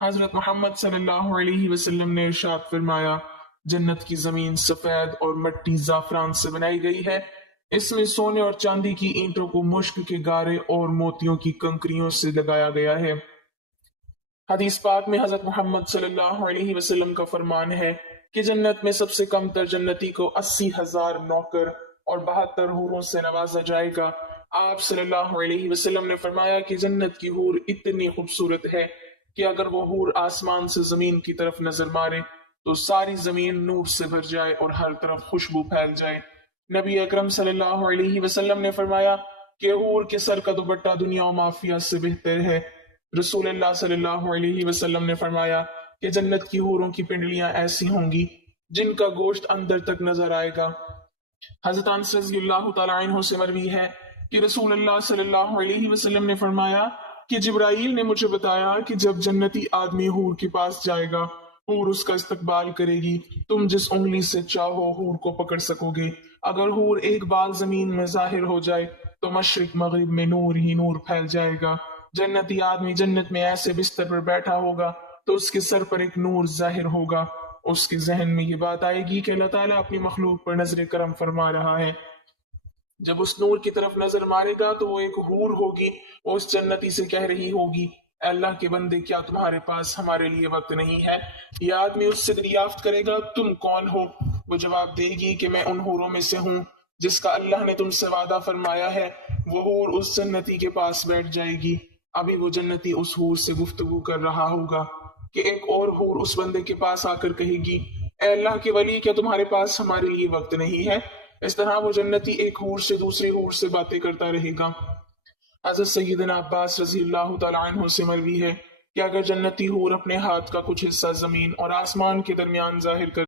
حضرت محمد صلی اللہ علیہ وسلم نے ارشاد فرمایا، جنت کی زمین سفید اور مٹی زعفران سے بنائی گئی ہے، اس میں سونے اور چاندی کی اینٹوں کو مشک کے گارے اور موتیوں کی کنکریوں سے لگایا گیا ہے۔ حدیث پاک میں حضرت محمد صلی اللہ علیہ وسلم کا فرمان ہے کہ جنت میں سب سے کم تر جنتی کو 80,000 نوکر اور 72 حوروں سے نوازا جائے گا۔ آپ صلی اللہ علیہ وسلم نے فرمایا کہ جنت کی حور اتنی خوبصورت ہے کہ اگر وہ حور آسمان سے زمین کی طرف نظر مارے تو ساری زمین نور سے بھر جائے اور ہر طرف خوشبو پھیل جائے۔ نبی اکرم صلی اللہ علیہ وسلم نے فرمایا کہ حور کے سر کا دوپٹہ دنیا و مافیہ سے بہتر ہے۔ رسول اللہ صلی اللہ علیہ وسلم نے فرمایا کہ جنت کی حوروں کی پنڈلیاں ایسی ہوں گی جن کا گوشت اندر تک نظر آئے گا۔ حضرت انس رضی اللہ تعالیٰ عنہ سے مروی ہے کہ رسول اللہ صلی اللہ علیہ وسلم نے فرمایا کہ جبرائیل نے مجھے بتایا کہ جب جنتی آدمی حور کے پاس جائے گا، حور اس کا استقبال کرے گی، تم جس انگلی سے چاہو حور کو پکڑ سکو گے۔ اگر حور ایک بال زمین میں ظاہر ہو جائے تو مشرق مغرب میں نور ہی نور پھیل جائے گا۔ جنتی آدمی جنت میں ایسے بستر پر بیٹھا ہوگا تو اس کے سر پر ایک نور ظاہر ہوگا۔ اس کے ذہن میں یہ بات آئے گی کہ اللہ تعالیٰ اپنی مخلوق پر نظر کرم فرما رہا ہے۔ جب اس نور کی طرف نظر مارے گا تو وہ ایک حور ہوگی، وہ اس جنتی سے کہہ رہی ہوگی، اے اللہ کے بندے، کیا تمہارے پاس ہمارے لیے وقت نہیں ہے؟ یہ آدمی اس سے دریافت کرے گا، تم کون ہو؟ وہ جواب دے گی کہ میں ان حوروں میں سے ہوں جس کا اللہ نے تم سے وعدہ فرمایا ہے۔ وہ حور اس جنتی کے پاس بیٹھ جائے گی۔ ابھی وہ جنتی اس حور سے گفتگو کر رہا ہوگا کہ ایک اور حور اس بندے کے پاس آ کر کہے گی، اے اللہ کے ولی، کیا تمہارے پاس ہمارے لیے وقت نہیں ہے؟ اس طرح وہ جنتی ایک حور سے دوسری حور سے باتیں کرتا رہے گا۔ حضرت سیدنا عباس رضی اللہ تعالیٰ عنہ سے مروی ہے کہ اگر جنتی حور اپنے ہاتھ کا کچھ حصہ زمین اور آسمان کے درمیان ظاہر کر